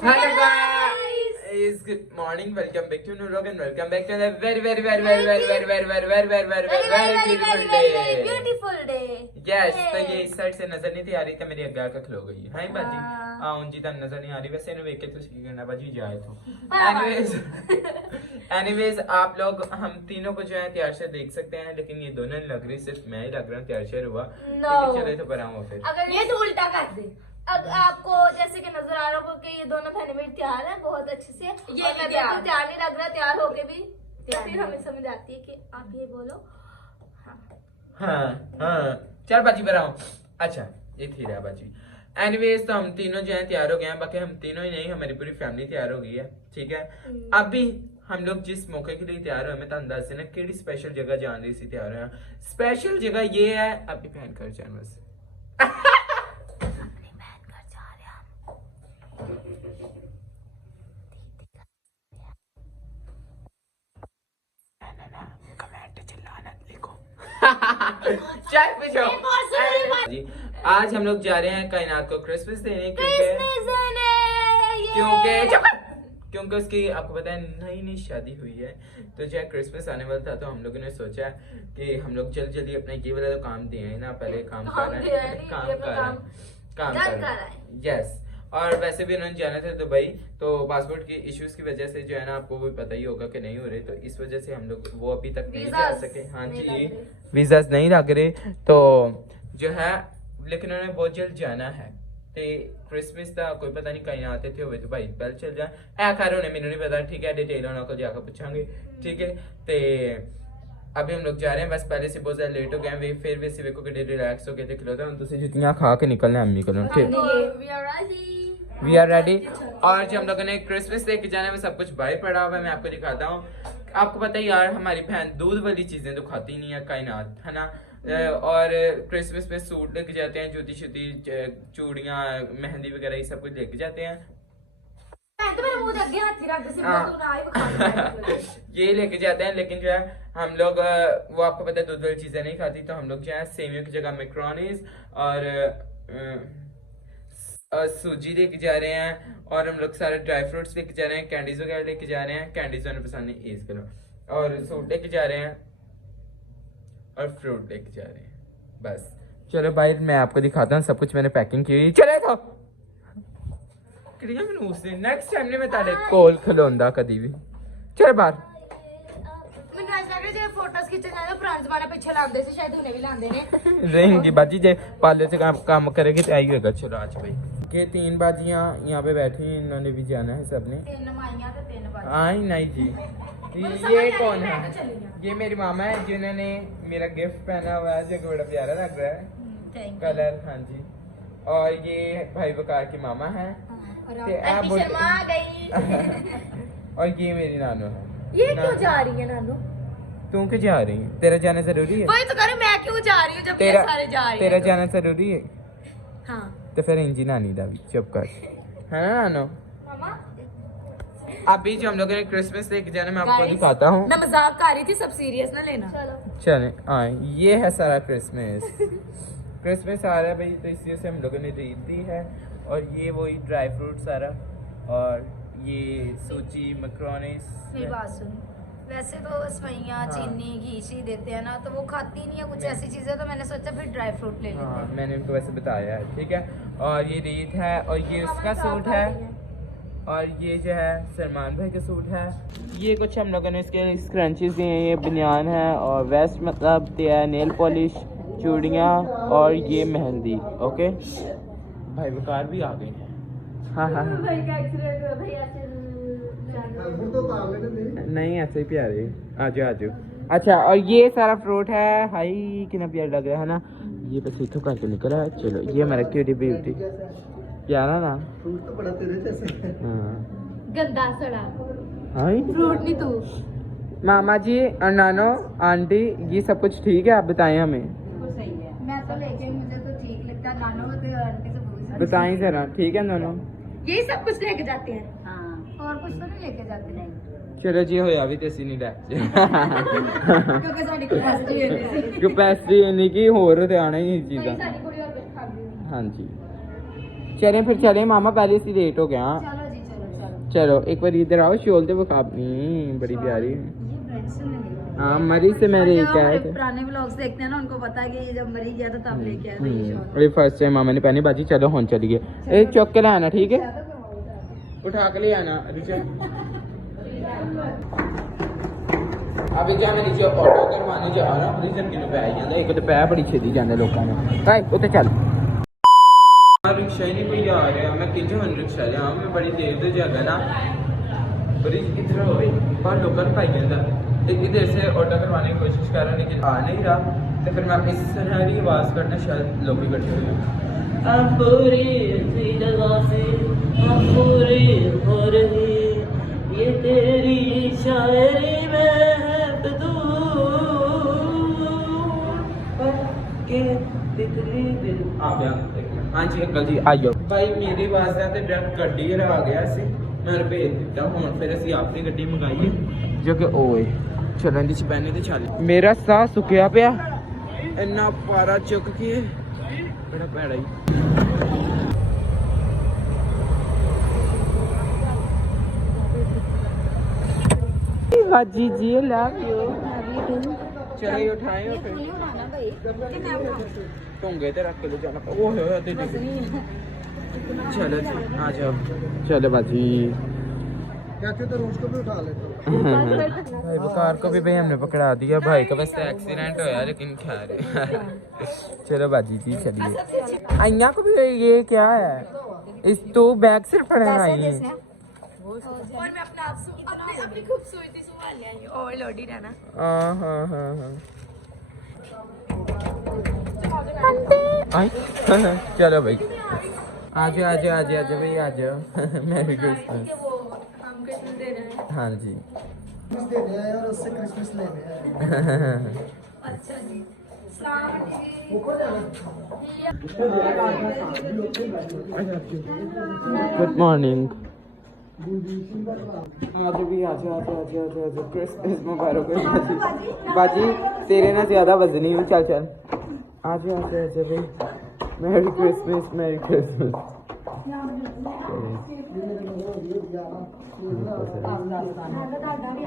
Hello guys, good morning. Welcome back to Nurog and welcome back to the very beautiful day. Yes, तो ये इस side से नजर नहीं थी आ रही तो मेरी अग्गा का खलो गई है बाजी। उन जी तक नजर नहीं आ रही वैसे इन्हें देख के तो सीख करना बाजी जाए तो। Anyways, आप लोग हम तीनों को जो है तैयार से देख सकते हैं, लेकिन ये दोनों नहीं लग रही, सिर्फ मैं ही लग रहा हूँ तैयार से हुआ। चले तो बनाऊँ फिर। अगर ये तो उल्टा कर दे। आपको जैसे कि नजर आ रहा होगा कि ये दोनों बहनें मेरी तैयार हैं बहुत अच्छे से, ये मैं बिल्कुल तैयार नहीं लग रहा, तैयार होके भी तो फिर हमें समझ आती है कि आप ये बोलो। हाँ चल बाजी बनाओ। अच्छा ये थी रहा बाजी। एनीवेज तो हम तीनों जो है तैयार हो गए हैं, बाकी हम तीनों ही नहीं हमारी पूरी फैमिली तैयार हो गई है, ठीक है। अभी हम लोग जिस मौके के लिए तैयार हुए मैं तो अंदाज से ना केड़ी स्पेशल जगह जान रही थी तैयार हुए। स्पेशल जगह ये है अपनी बहन घर जाने से। जी आज हम लोग जा रहे हैं कायनात को क्रिसमस देने क्योंकि उसकी आपको पता है नई शादी हुई है, तो जब क्रिसमस आने वाला था तो हम लोगों ने सोचा कि हम लोग जल्दी अपना ये वाला तो काम दिए हैं ना, पहले काम कर रहे हैं यस। और वैसे भी उन्होंने जाना था दुबई, तो पासपोर्ट के इश्यूज की वजह से जो है ना आपको भी पता ही होगा कि नहीं हो रहे, तो इस वजह से हम लोग वो अभी तक नहीं जा सके। हाँ जी वीजास नहीं लग रहे तो जो है, लेकिन उन्होंने बहुत जल्द जाना है ते क्रिसमस का कोई पता नहीं कहीं आते थे हुए तो भाई पहले चल जाए ऐ खैर उन्हें मैंने नहीं पता, ठीक है डिटेल उन्होंने को जाकर पूछांगे, ठीक है। ते अभी हम लोग जा रहे हैं, बस पहले से बहुत ज्यादा लेट हो गए हैं, फिर वैसे वेको के रिलैक्स हो गए थे खिलौते हैं तो जितनी खा के निकलना हम निकलो, ठीक वी आर रेडी। और जो हम लोगों ने क्रिसमस लेके जाना है वो सब कुछ बाहर पड़ा हुआ है, मैं आपको दिखाता हूँ। आपको पता है यार हमारी बहन दूध वाली चीजें तो खाती नहीं है कायनात, है ना। और क्रिसमस में सूट लेके जाते हैं, जूती शूती चूड़ियां मेहंदी वगैरह ये सब कुछ लेके जाते हैं। ये लेके जाते हैं, लेकिन जो है हम लोग वो आपको पता है दूध वाली चीजें नहीं खाती, तो हम लोग जो है सेवियों की जगह मैक्रोनीज और सूजी लेके जा रहे हैं, और हम लोग सारे ड्राई फ्रूट्स लेके जा रहे हैं, कैंडीज वगैरह लेके जा रहे हैं, कैंडीज उन्हें पसंद नहीं ईज करो, और सूट लेके जा रहे हैं और फ्रूट लेके जा रहे हैं। बस चलो भाई मैं आपको दिखाता हूँ सब कुछ मैंने पैकिंग की हुई। चले तो नेक्स्ट टाइम ने मैं ताले कोल खलोंदा कदी भी चल बाहर फोटोस खिंचने जाने पुराने जमाने पीछे लांदे से शायद उन्हें भी लांदे ने रहेंगी बाजी जे पाले से काम करेगी तो आई होगा। चलो आज भाई के 3 बाजियां यहाँ पे बैठी हैं, इन्होंने भी जाना है सबने। 3 माइयां तो 3 बाजी। हाँ नहीं जी ये कौन है? ये मेरी मामा है जिन्होंने मेरा गिफ्ट पहना हुआ है जो बड़ा प्यारा लग रहा है कलर। हाँ जी और ये भाई बकार की मामा है और ये मेरी नानो है। ये क्यों जा रही है नानू? तू क्यों जा रही है? तेरा जाना जरूरी है? वही तो कह मैं क्यों जा रही हूँ जब ये सारे जा रहे हैं। तेरा जाना जरूरी है? हाँ तो फिर इंजी नानी दा भी चुप कर, है ना नानो। मामा अभी जो हम लोगों ने क्रिसमस लेके जाना मैं आपको दिखाता हूँ। मैं मजाक कर रही थी, सब सीरियस ना लेना। चले हाँ ये है सारा क्रिसमस आ रहा है भाई, तो इसी से हम लोगों ने ईद दी है, और ये वही ड्राई फ्रूट सारा, और ये सूजी मैक्रोनीस। मेरी बात सुन, वैसे तो सवैयां चीनी घी शी देते हैं ना, तो वो खाती नहीं है कुछ ऐसी चीजें, तो मैंने सोचा फिर ड्राई फ्रूट ले लेते हैं। हाँ मैंने उनको वैसे बताया है, ठीक है। और ये रीत है और ये उसका सूट है, और ये जो है सलमान भाई का सूट है। ये कुछ हम लोगों ने इसके स्क्रंचीज दिए हैं, ये बनियान है, और वेस्ट मतलब दिया है, नेल पॉलिश, चूड़ियाँ, और ये मेहंदी। ओके भाई बकार भी आ गए हैं। हाँ हाँ भाई का एक्सीडेंट हुआ भाई, ऐसे नहीं ऐसे ही प्यारे आजो आजो। अच्छा और ये सारा फ्रूट है, हाई कितना प्यारा लग रहा है ना, ये बस इथों करके निकला है। चलो ये हमारा क्यूटी ब्यूटी प्यारा ना फ्रूट तो बड़ा तेरे जैसे। हाँ गंदा सड़ा हाई फ्रूट नहीं तू। मामा जी और नानो आंटी ये सब कुछ ठीक है, आप बताएं हमें। सही है, मैं तो लेके मुझे तो ठीक लगता है, नानो तो आंटी से पूछ बताएं जरा, ठीक है दोनों यही सब कुछ लेके जाते हैं। हाँ और कुछ तो नहीं लेके जाते नहीं। चलो जी होया भी तेसी नहीं लै क्योंकि साडी कैपेसिटी है कैपेसिटी इन्नी की होर ते आना ही चीज़ां। हाँ जी चलें फिर चलें मामा, पहले से लेट हो गया। चलो जी चलो। चलो एक बार इधर आओ, शोल दे वो कापनी बड़ी प्यारी है। हाँ मरी से मैं लेके आया था। पुराने व्लॉग्स देखते हैं ना, उनको पता है कि ये जब मरी गया था तब लेके आया था ये शॉल। अरे फर्स्ट टाइम मामा ने पहनी बाजी। चलो होन चलिए, एक चौक के लाना ठीक है, उठा के ले आना। अभी क्या मैं नीचे ऑटो करवाने जा रहा हूँ, रीजन किलो पे आई जाता एक तो पै बड़ी छेती जाने लोगों ने भाई उते चल। रिक्शा ही नहीं कोई आ रहा, मैं किंज हन रिक्शा लिया, मैं बड़ी देर से जगह ना बड़ी इधर हो गई बाहर लोकल पाई जाता, एक इधर से ऑटो करवाने की कोशिश कर रहा हूँ लेकिन आ नहीं रहा, तो फिर मैं इस सुनहरी आवाज़ करना शायद लोग इकट्ठे हो गए। ये तेरी शायरी में हाँ जी अंकल जी आइयो भाई मेरी आवाज़ है डायरेक्ट गड्डी आ गया सी मैं भेज दिता हूँ, फिर असं अपनी गड्डी मंगाई है जो कि ओए चलन दी बहने तो चल। मेरा साह सुखिया पिया इन्ना पारा चुक के बड़ा भैड़ा ही। हाजी जी लव यू। चलो उठाए टोंगे ते रख के ले जाना। ओह चलो आ जाओ चलो बाजी। कहते तो रोज को भी उठा लेते भाई बुखार को भी भाई हमने पकड़ा दिया, भाई का बस एक्सीडेंट होया लेकिन खैर चलो बाजी जी चलिए। अइया को भी ये क्या है इस तो बैग से पड़ेगा ये और मैं अपने आप अपनी खूबसूरती संभालने आई हूँ ओवरलोड ही रहना। हाँ हाँ हाँ हाँ चलो भाई आज आज आज आज भाई आज मैरी क्रिसमस। हाँ जी देने आए और उससे क्रिसमस लेने आए। अच्छा जी गुड मॉर्निंग। आज भी आज आज आज आज आज क्रिसमस मुबारक हो बाजी। बाजी तेरे ना ज्यादा वजनी हूँ, चल चल आज आज आज भाई मैरी क्रिसमस मैरी क्रिसमस।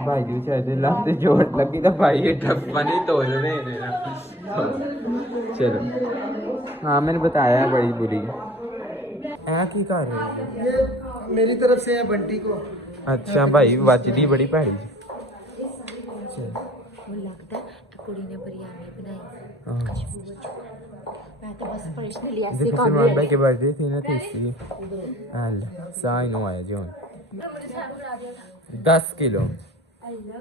भाई जी शायद लाते चोट लगी तो भाई ये ठप्पा नहीं तोड़ रहे चलो। हाँ मैंने बताया बड़ी बुरी ऐ की कर रहे हो। ये मेरी तरफ से है बंटी को। अच्छा भाई वजदी बड़ी भैड़ी वो लगता है कुड़ी ने बिरयानी बनाई। हाँ मैं तो बस पर्सनली ऐसे देखो काम सलमान भाई के बर्थडे थी ना तो इसलिए साई नो आया जो 10 किलो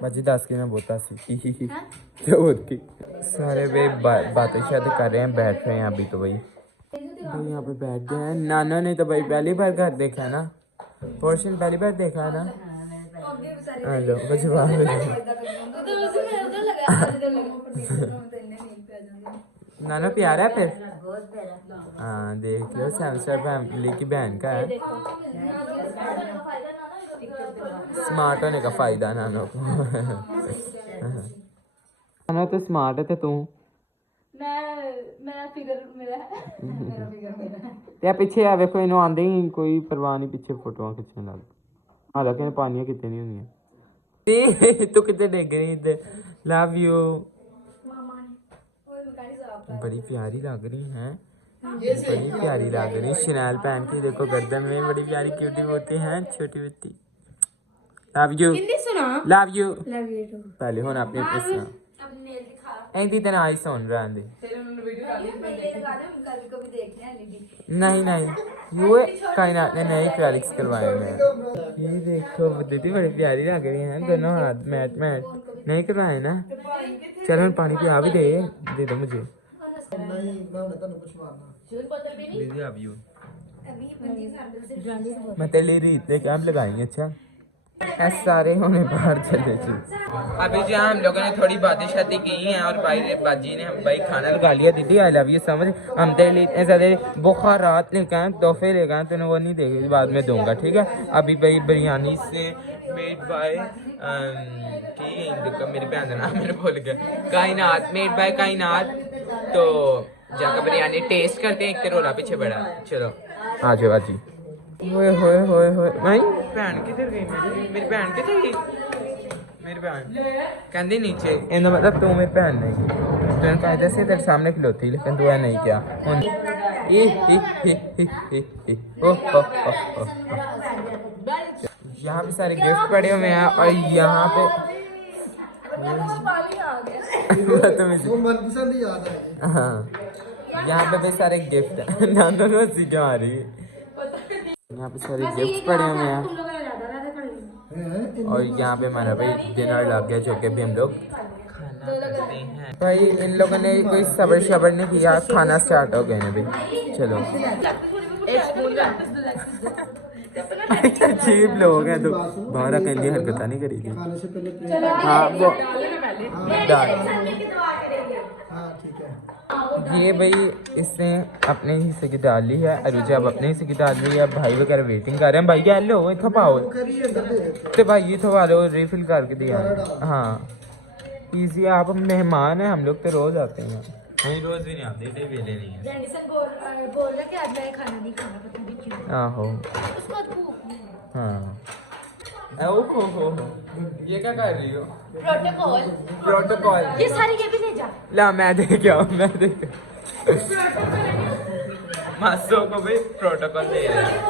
बच्चे 10 किलो बोता सी की सारे वे बातें शायद कर रहे हैं, बैठ रहे हैं अभी तो भाई यहाँ पे बैठ गए हैं। नाना ने तो भाई पहली बार घर देखा है ना, पोर्शन पहली बार देखा है ना। हेलो नाना प्यारा है फिर। हाँ देख लो सैमसंग फैमिली की बहन का है। स्मार्ट होने का फायदा नाना को। नाना तो स्मार्ट है तो तू मैं फिगर मेरा या पीछे आ देखो इन्हों आंदे ही कोई परवाह नहीं पीछे फोटो खिंचने लग। हालांकि पानियां कितने नहीं होंगी तू कितने डिग रही इधर। लव यू बड़ी प्यारी लग रही हैं, बड़ी प्यारी लग रही। शनैल पहन के देखो गर्दन में बड़ी प्यारी क्यूटी होती हैं छोटी बच्ची। लव यू लव यू पहले होना अपने अपने ऐसी तरह आई सुन रहा है। नहीं नहीं ये कायनात ने नए क्लैरिक्स करवाए हैं। ये देखो दीदी बड़ी प्यारी लग रही हैं, दोनों हाथ मैच मैच नहीं करवाए ना। चलो पानी पिया भी दे दो मुझे। दीदी आप यू मैं तेरे लिए इतने कैंप लगाएंगे। अच्छा ऐसे सारे होने बाहर चले जी। अभी जी हम लोगों ने थोड़ी बातें शादी की हैं और भाई बाजी ने भाई खाना लगा लिया। दीदी आई लव यू समझ, हम तेरे लिए इतने ज़्यादा बुखारात लेके आए, तोहफे लेके आए, तेने वो नहीं देखे बाद में दूंगा ठीक है। अभी भाई बिरयानी से मेड बाय मेरी बहन का नाम मैंने भूल गया, कायनात मेड बाय कायनात। तो जाकर बिरयानी टेस्ट करते हैं, एक तेरोरा पीछे बड़ा। चलो आ जाओ बाजी। होए होए होए होए भाई भैन किधर गई? मेरी भैन किधर गई? मेरी भैन कहती नीचे, इनका मतलब तू मेरी भैन नहीं। तेन कहते से तेरे सामने खिलोती, लेकिन तू नहीं किया। यहाँ पे सारे गिफ्ट पड़े हुए हैं और यहाँ पे वो मनपसंद ही याद है। हाँ, यहाँ पे भी सारे गिफ्ट हैं। नानो रोसी क्यों आ रही है? यहाँ पे सारे गिफ्ट पड़े हुए हैं और यहाँ पे हमारा भाई डिनर लग गया, जो कि अभी हम लोग खाना करते हैं। भाई इन लोगों ने कोई सबर शबर नहीं किया, खाना स्टार्ट हो गए ना भाई। चलो अजीब लोग हैं तो बाहर अकेली हरकत नहीं करी थी। खाने से पहले हाँ वो दाल। हाँ ठीक है। ये भाई इसने अपने हिस्से की डाल ली है, अरुजा अब अपने हिस्से की डाल रही है। भाई वगैरह वेटिंग कर रहे हैं। भाई हेलो इतना पाओ करिए अंदर दे देते। तो भाई ये थोड़ा लो रिफिल करके दिया। हाँ इजी, आप मेहमान हैं, हम लोग तो रोज आते हैं। नहीं रोज भी नहीं आते, इतने वेले नहीं है। बोल रहा कि आज मैं खाना नहीं खाना, पता नहीं क्यों। आहो उसको भूख नहीं है। हाँ हो ये क्या कर रही हो? प्रोटोकॉल प्रोटोकॉल ये सारी ये भी ले जा। ला मैं देख आओ, मैं देख मासो को भी प्रोटोकॉल दे रहे हैं।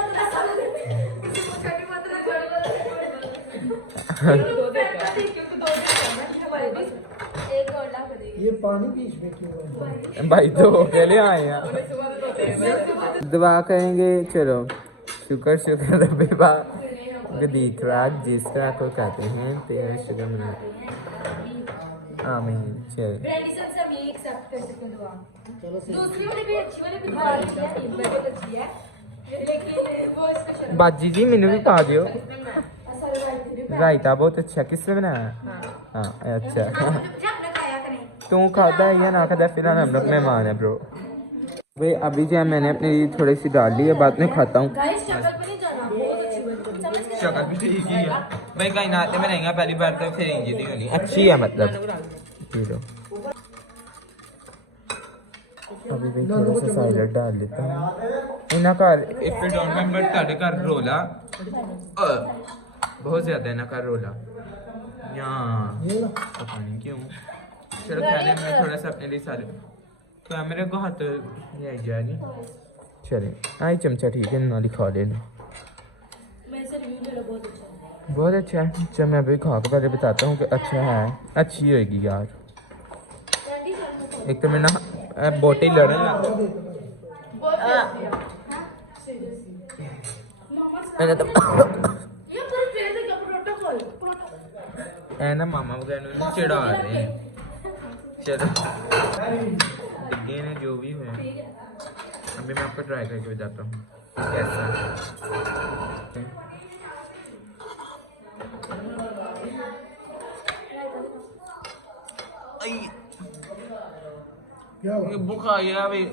ये पानी बीच में क्यों है? भाई तो अकेले आए हैं। दुआ करेंगे। चलो शुक्र शुक्र रब्बे बा गदीक रात जिस तरह को कहते हैं तेरा शुक्र मना। आमीन। चल दूसरी वाली भी अच्छी वाली भी बहुत अच्छी है, लेकिन वो इसका बाजी जी मैंने भी पा दियो। रायता बहुत अच्छा, किसने बनाया? हाँ अच्छा। तू खाता है या ना खाता है? फिलहाल हम लोग मेहमान है ब्रो। भाई अभी जो है मैंने अपनी थोड़ी सी डाल ली है, बाद में खाता हूँ। शक्ल भी ठीक ही है भाई, कहीं नाते में रहेंगे पहली बार तो फिर इंजरी होनी अच्छी है मतलब। अभी भाई थोड़ा सा साइलेंट डाल लेता हूँ। इना कर इफ यू डोंट रिमेंबर ताड़े का रोला बहुत ज्यादा इना का रोला यहाँ पता नहीं क्यों। चलो खाने में थोड़ा सा अपने लिए सारे कैमरे को हाथ ये जाएगी। चले आई चमचा ठीक है ना, दिखा लेना। बहुत अच्छा है। चल मैं अभी खा के पहले बताता हूँ कि अच्छा है, अच्छी होगी यार। एक तो मैं ना बोटी लड़े ना मैंने तो ना मामा वगैरह चिढ़ा रहे हैं। चलो डिग्गे ने जो भी हुए अभी मैं आपको ट्राई करके बताता हूँ कैसा। क्या हुआ? नींबू खा गया भाई,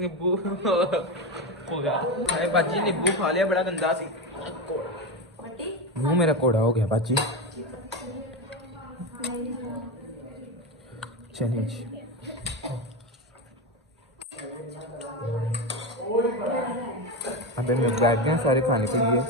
नींबू हो गया। अरे बाजी नींबू खा लिया, बड़ा गंदा सी मुंह मेरा कोड़ा हो गया बाजी। चलिए जी अबे मैं बैठ गए सारे खाने के लिए।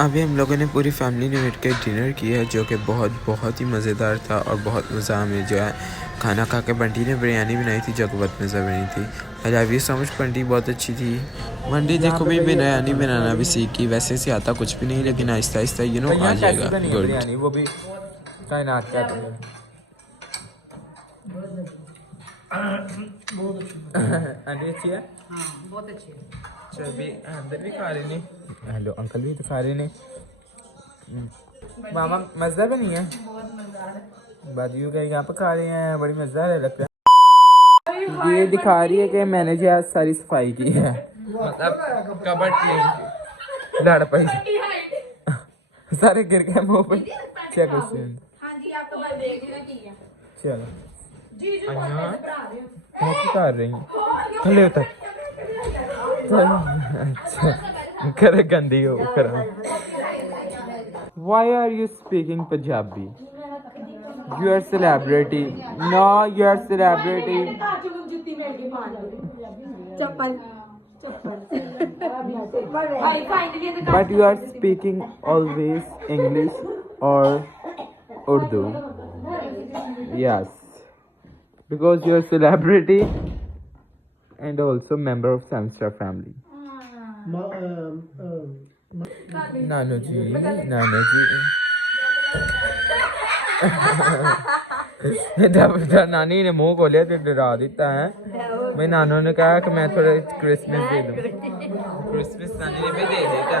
अभी हम लोगों ने पूरी फैमिली ने बैठ कर डिनर किया है, जो कि बहुत ही मज़ेदार था और बहुत मज़ा हमें जो है खाना खा के। बंटी ने बिरयानी बनाई थी जो कि बहुत मज़ा बनी थी। I love you so much Bunty, बहुत अच्छी थी। बंटी देखो भी बिरयानी बनाना भी सीखी, वैसे से आता कुछ भी नहीं लेकिन आहिस्ता आहिस्ता यू नो आ जाएगा। बिरयानी वो भी कायनात का अंडे अच्छी है। हाँ बहुत अच्छी है। चल भी अंदर भी खा रहे नहीं। हेलो अंकल भी तो खा रहे नहीं। मामा मज़ेदार बनी है। बाजू का यहाँ पर खा रहे हैं, बड़ी मज़ेदार है लगता है। ये दिखा रही है कि मैंने जो आज सारी सफाई की है, मतलब कबर्ड क्लीन लड़ पाई सारे गिर गए मुँह पे। चलो हाँ जी आपको बात देख लेना की है। चलो जी जी क्या कर रही हैं? चले तक अच्छा कर गंदी हो कर। Why are you speaking Punjabi? You are celebrity. No, you are celebrity. But you are speaking always English or Urdu. Yes. Because you are celebrity and also member of Samstar family. नानो जी नानी ने मुंह खोलिया तो डरा देता है। मैं नानो ने कहा कि मैं थोड़ा क्रिसमस दे दूं। क्रिसमस नानी ने भी दे देगा।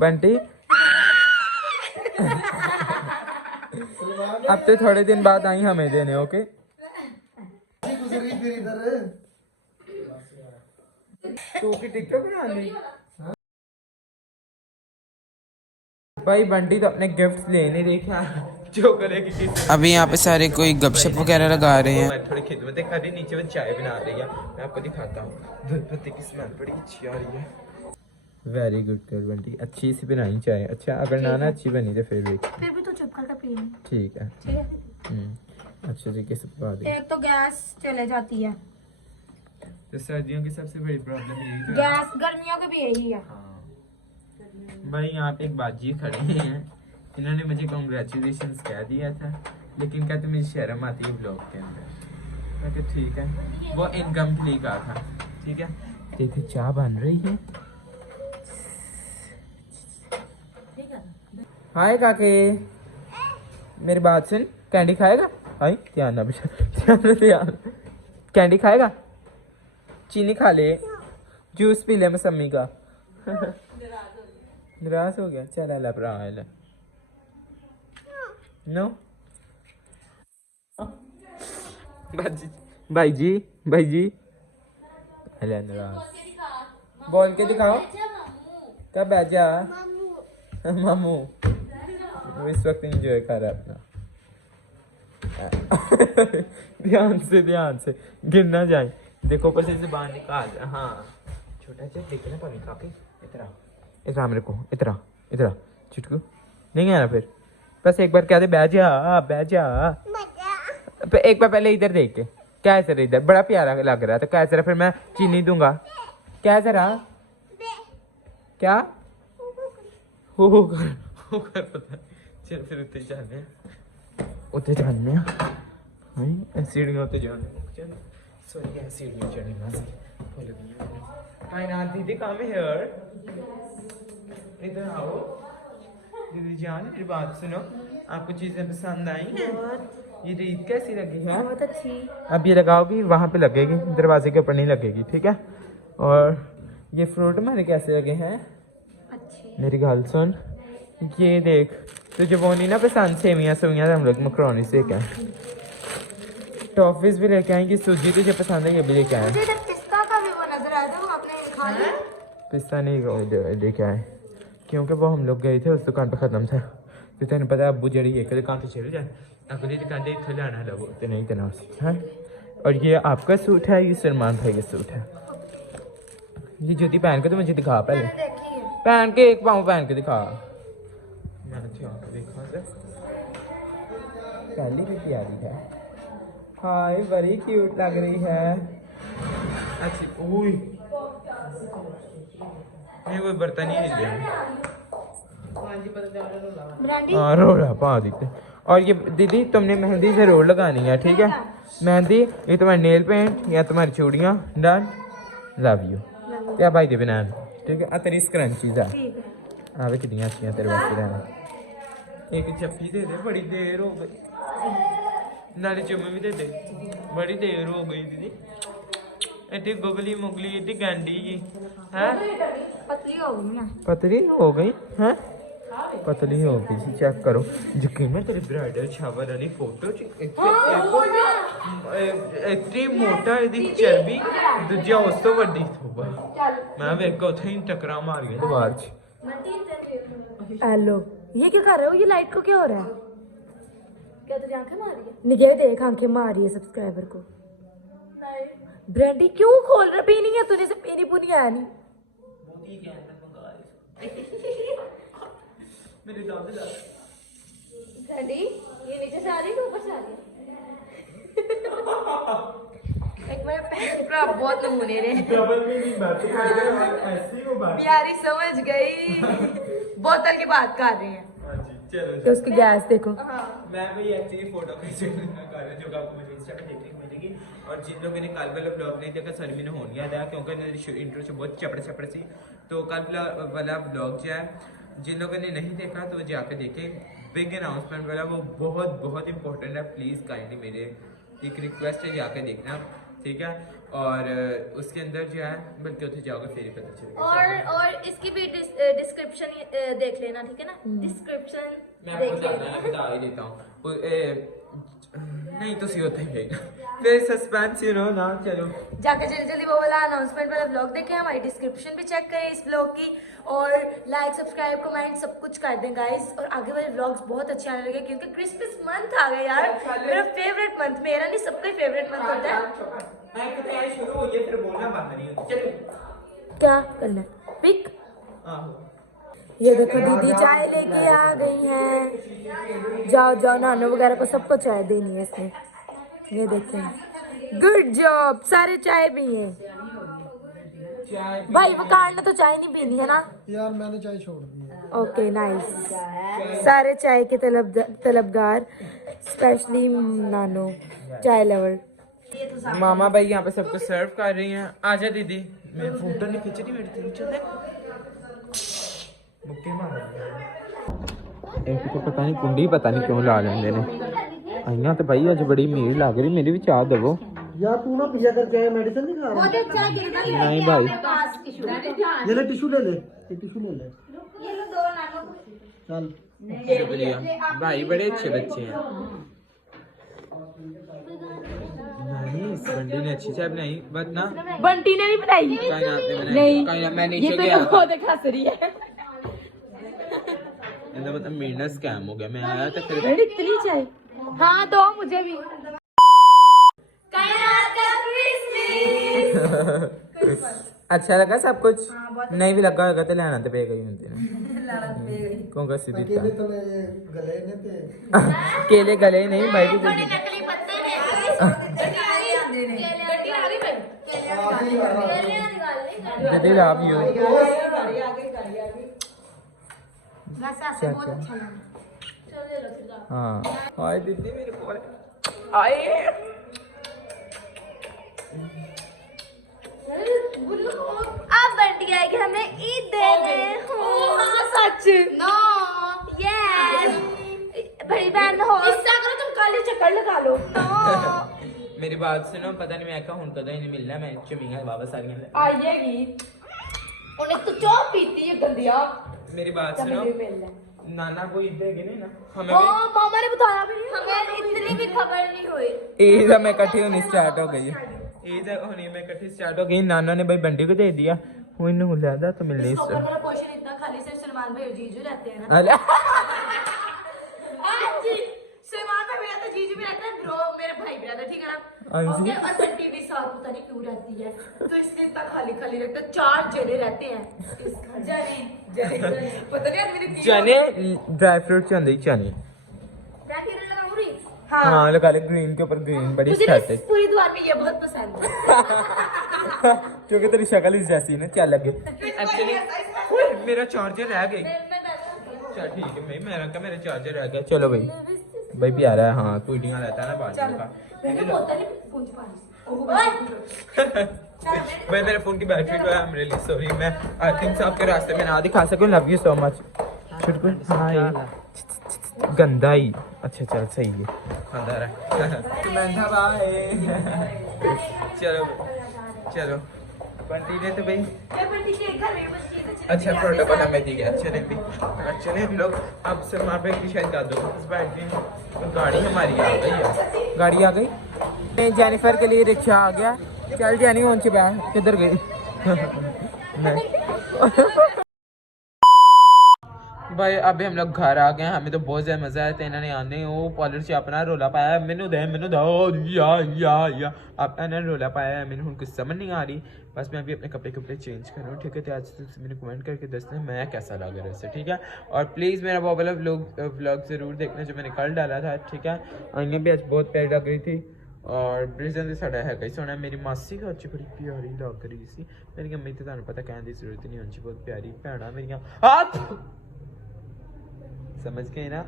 बंटी अब तो थोड़े दिन बाद आई हमें देने। ओके तो की टिकटॉक बनानी भाई। बंटी तो अपने गिफ्ट ले नहीं देखा जो करेगी किसी। अभी यहाँ पे सारे कोई गपशप वगैरह लगा रहे हैं। मैं थोड़ी खिदमतें कर रही, नीचे में चाय बना रही है। मैं आपको दिखाता हूँ। दूध पत्ती की स्मेल बड़ी अच्छी आ रही है। वेरी गुड गर्ल बंटी, अच्छी सी बनाई चाय। अच्छा अगर ना अच्छी बनी तो फिर भी तो चुप करके पी लें। ठीक है। अच्छे तरीके से पका दे। एक तो गैस चले जाती है, तो सर्दियों की सबसे बड़ी प्रॉब्लम यही तो है। गैस गर्मियों की भी यही है। हाँ भाई यहाँ पे एक बाजी खड़े हैं, इन्होंने मुझे कॉन्ग्रेचुलेशंस कह दिया था, लेकिन कहते मुझे शर्म आती है ब्लॉग के अंदर। मैं कहा ठीक है, वो इनकम्प्लीट कहा था। ठीक है देखो चाय बन रही है। हाय काके मेरी बात सुन, कैंडी खाएगा? हाय ध्यान ना बेटा, ध्यान। कैंडी खाएगा? चीनी खा ले, जूस पी ले मौसमी का। निराश हो गया। चल अल्लाह भरा नो भाई जी अल्लाह निराश बोल के दिखाओ। कब आजा मामू इस वक्त एंजॉय कर रहा है अपना। ध्यान से गिर ना जाए। देखो पर से जुबान निकाल। हाँ छोटा सा देख ना पानी काके। इतना मेरे को इतना चिटकू नहीं आना। फिर बस एक बार कह दे बैठ जा। एक बार पहले इधर देख के क्या सर, इधर बड़ा प्यारा लग रहा था। क्या सर फिर मैं चीनी दूंगा। क्या सर क्या हो कर पता। चल फिर उत्ते जाने सीढ़ियों उत्ते जाने। सॉरी सीढ़ियों चढ़ना भूल गई। कायनात दीदी कम हियर, इधर आओ। दीदी जान मेरी बात सुनो, आपको चीजें पसंद आई हैं? ये रीत कैसी लगी है? बहुत अच्छी। अब ये लगाओगी वहां पे लगेगी, दरवाजे के ऊपर नहीं लगेगी। ठीक है। और ये फ्रूट हमारे कैसे लगे हैं? अच्छे। मेरी गाल सुन, ये देख तुझे वो नहीं ना पसंद सेवियां हम लोग मकरोनी से क्या टॉफीज भी लेके आएंगे। सूजी तुझे पसंद है ये भी लेके आए। पिस्ता का भी वो नजर आया था, वो आपने खा लिया? पिस्ता नहीं लेके आए क्योंकि वो हम लोग गए थे उस दुकान पे खत्म था। तो तेन पता अबू जड़ी एक दुकान से चले जाए, अगली दुकान से इतना जाना लगो तो नहीं देना है। और ये आपका सूट है, ये सलमान भाई का सूट है। ये जूती पहन के तो मुझे दिखा पहले, पहन के एक पाँव पहन के दिखा। मैंने देखा पहली भी प्यारी है। हाय बड़ी क्यूट लग रही है। अच्छी ओए ये कोई बर्तन ही नहीं लिया। हाँ रोला पा देते। और ये दीदी तुमने मेहंदी जरूर लगानी है। ठीक है मेहंदी, ये तुम्हारी नेल पेंट या तुम्हारी चूड़ियाँ डन। लव यू क्या भाई दे बनान। ठीक है तेरी स्क्रंचीज आ वे कितनी अच्छी तेरे वास्ते रहना। एक जप्पी दे दे, बड़ी देर हो गई। नाले चुम्मे भी दे दे, बड़ी देर हो गई दीदी। एडी गुगली मुगली एडी गंडी जी है। पतली हो गई है, पतली हो गई सी। चेक करो यकीन में तेरी ब्राइडल शावर वाली फोटो इतनी मोटा इहदी चर्बी दूजा उस तो वड्डी थोबा। मैं वेखो उथे ही टकरा मारियां दीवार च। हेलो ये क्या कर रहे हो? ये लाइट को क्या हो रहा है? क्या तुझे आंखें मार रही है? निगे देख आंखें मार रही है सब्सक्राइबर को। नहीं ब्रांडी क्यों खोल रहा? पीनी है तूने से पीनी पुनी आया नहीं। ठंडी ये नीचे से आ रही है ऊपर से आ रही है। एक मेरे बहन भरा बहुत नमूने रहे। डबल मीनिंग बातें कर रहे हैं, ऐसी वो बात। प्यारी समझ गई। बोतल की बात कर रहे हैं हाँ जी, चलो तो उसकी गैस देखो। मैं वही एक्चुअली फोटो खींचने कर रहा हूँ जो कि आपको मुझे इंस्टा पे देखने को मिलेगी। और जिन लोगों ने कल वाला ब्लॉग नहीं देखा सर मैंने होने गया था क्योंकि इंट्रो से बहुत चपड़ सी। तो कल वाला ब्लॉग जो है जिन लोगों ने नहीं देखा तो जाकर देखे। बिग अनाउंसमेंट वाला वो बहुत बहुत इंपॉर्टेंट है। प्लीज़ काइंडली मेरे एक रिक्वेस्ट है जाकर देखना, ठीक है। और उसके अंदर जो है बल्कि उसे जाओगे फिर ही पता चलेगा। और इसकी भी डिस्क्रिप्शन देख लेना, ठीक है ना। डिस्क्रिप्शन मैं आपको बता ही देता हूँ नहीं तो सी होता ही रहेगा फिर सस्पेंस यू नो ना। चलो जाकर जल्दी जल्दी वो वाला अनाउंसमेंट वाला ब्लॉग देखें, हमारी डिस्क्रिप्शन भी चेक करें इस ब्लॉग की, और लाइक सब्सक्राइब कमेंट सब कुछ कर दें गाइस। और आगे वाले व्लॉग्स बहुत अच्छे आने लगे क्योंकि क्रिसमस मंथ आ गया यार, मेरा फेवरेट मंथ, मेरा नहीं सबका फेवरेट मंथ होता है। शुरू हो गया फिर बोलना बंद नहीं होता। चलो क्या करना है पिक। ये देखो दीदी चाय लेके आ गई हैं। जाओ जाओ नानू वगैरह को सबको चाय देनी है इसमें। ये देखें, गुड जॉब, सारे चाय भी हैं भाई। वकार ने तो चाय नहीं पीनी है ना यार मैंने चाय छोड़ दी है। Okay nice. सारे चाय के तलबगार, स्पेशली नानो चाय लवर। मामा भाई यहाँ पे सबको सर्व कर रही हैं। आजा दीदी, मैं फोटो नहीं खींच रही मेरी तीन चलते मुक्के मार एक तो पता नहीं कुंडी पता नहीं क्यों ला लेंदे ने आइयां तो भाई आज बड़ी भीड़ लग रही। मेरी भी चाह दवो यार तू ना पिया कर चाय मेडिसिन नहीं खा रहा। नहीं भाई ये ले टिश्यू ले ले, ये टिश्यू ले ले चल। शुक्रिया भाई, बड़े अच्छे बच्चे हैं। नहीं इस बंटी ने अच्छी चाय बनाई बट ना बंटी ने नहीं बनाई। कायनात ने बनाई। नहीं कायनात मैं ये नीचे तो गया बहुत हंस रही है। इसका मतलब मेरे ना स्कैम हो गया। मैं आया तो फिर बड़ी इतनी चाय। हाँ दो मुझे भी। अच्छा लगा सब कुछ। नहीं भी लगा होगा तो लेना तो पेगा ही होते ना कौन का सीधी अकेले तो ये गले ने थे। केले गले नहीं भाई भी नकली पत्ते ने जल्दी लव यू। हाँ हाय दीदी मेरे को आए अब बंटी आएगी हमें ईद देने। सच नो यस बड़ी बहन हो इससे करो तुम काले चक्कर लगा लो। मेरी बात सुनो, पता नहीं मैं क्या हूं कदा ही नहीं मिलना। मैं चमीगा वापस आ गया। आइएगी उन्हें तो चाय पीती है गंदिया। मेरी बात सुनो, नाना को ईद देगी नहीं ना हमें भी। मामा ने बताया भी नहीं, हमें इतनी भी खबर नहीं हुई। ईद हमें इकट्ठी होनी स्टार्ट हो गई है। ईद होनी में इकट्ठी स्टार्ट हो गई। नाना ने भाई बंटी को दे दिया। वो इन्हें ज्यादा तो मिलने इस ऊपर मेरा क्वेश्चन इतना खाली सिर्फ सलमान भाई और जीजू रहते हैं ना। अरे हाँ जी, सलमान भाई मेरा तो जीजू भी रहता है, ब्रो मेरा भाई भी रहता है, ठीक है ना। हाँ जी। ओके, और बंटी भी साथ पता नहीं क्यों रहती है, तो इसलिए इतना खाली खाली रहता है। 4 जने रहते हैं इस घर। जने पता नहीं आज मेरी चने ड्राई फ्रूट चंदे ही चने। हाँ लगा ले ग्रीन के ऊपर ग्रीन बड़ी मुझे सेट है इस पूरी दुकान में ये बहुत पसंद है। क्योंकि तेरी शक्ल ही जैसी है ना। क्या लगे एक्चुअली मेरा चार्जर रह गई। चल ठीक है भाई, मेरा क्या मेरा चार्जर रह गया। चलो भाई भाई प्यारा है। हाँ टूटियां रहता है ना बाल का। भाई मेरे फोन की बैटरी जो है I'm really sorry। मैं आई थिंक आपके रास्ते में ना दिखा सकूं। Love you so much. शुक्र हाय गंदा ही। अच्छा चल सही है अंदर है। चलो चलो बंटी ने तो भाई अच्छा प्रोटोकॉल हमें दी गया। चले भी चले हम लोग अब से वहाँ पे की शायद दादू बैटरी गाड़ी हमारी आ गई है। गाड़ी आ गई। जेनिफर के लिए रिक्शा आ गया। चल जानी कौन सी बैग किधर गई। भाई अभी हम लोग घर आ गए हैं, हमें तो बहुत ज़्यादा मज़ा आया था। इन्होंने आने वो पॉलर से अपना रोला पाया, मैनू दो या अपना रोला पाया, मैंने उनको समझ नहीं आ रही। बस मैं अभी अपने कपड़े चेंज कर रहा हूँ, ठीक है। तो आज से मैंने कमेंट करके दसते हैं मैं कैसा लग रहा है, ठीक है। और प्लीज़ मेरा वो वाला व्लॉग ज़रूर देखना जो मैंने कल डाला था, ठीक है। और इन्हें भी आज बहुत प्यारी लग रही थी। और ब्रिजन साढ़ा है कई सोना, मेरी मासी का अच्छी बड़ी प्यारी लग रही सी। मेरी अम्मी तो तुहानू पता कहने की जरूरत नहीं होनी, बहुत प्यारी भैन मेरिया हाथ समझ गए ना।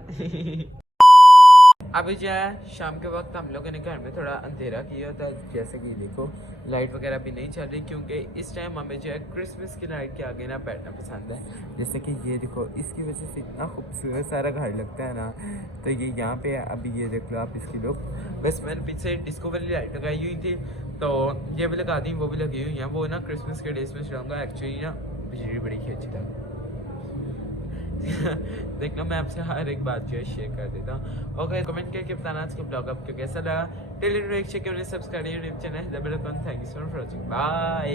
अभी जो है शाम के वक्त हम लोगों ने घर में थोड़ा अंधेरा किया था, जैसे कि देखो लाइट वगैरह भी नहीं चल रही, क्योंकि इस टाइम हमें जो है क्रिसमस की लाइट के आगे ना बैठना पसंद है। जैसे कि ये देखो इसकी वजह से इतना खूबसूरत सारा घर लगता है ना। तो ये यहाँ पे है, अभी ये देख लो आप इसकी लुक। बस मैंने पीछे डिस्को वाली लाइट लगाई हुई थी, तो ये भी लगा दी, वो भी लगी हुई है। वो ना क्रिसमस के डेज में चलाऊँगा, एक्चुअली ना बिजली बड़ी खींची था। देखना मैं आपसे हर एक बात जो है शेयर कर देता हूँ। ओके, कमेंट करके बताना आज का ब्लॉग आपको कैसा लगा। टेलीग्राम एक चेक करके subscribe YouTube channel. Thank you so much for watching, bye.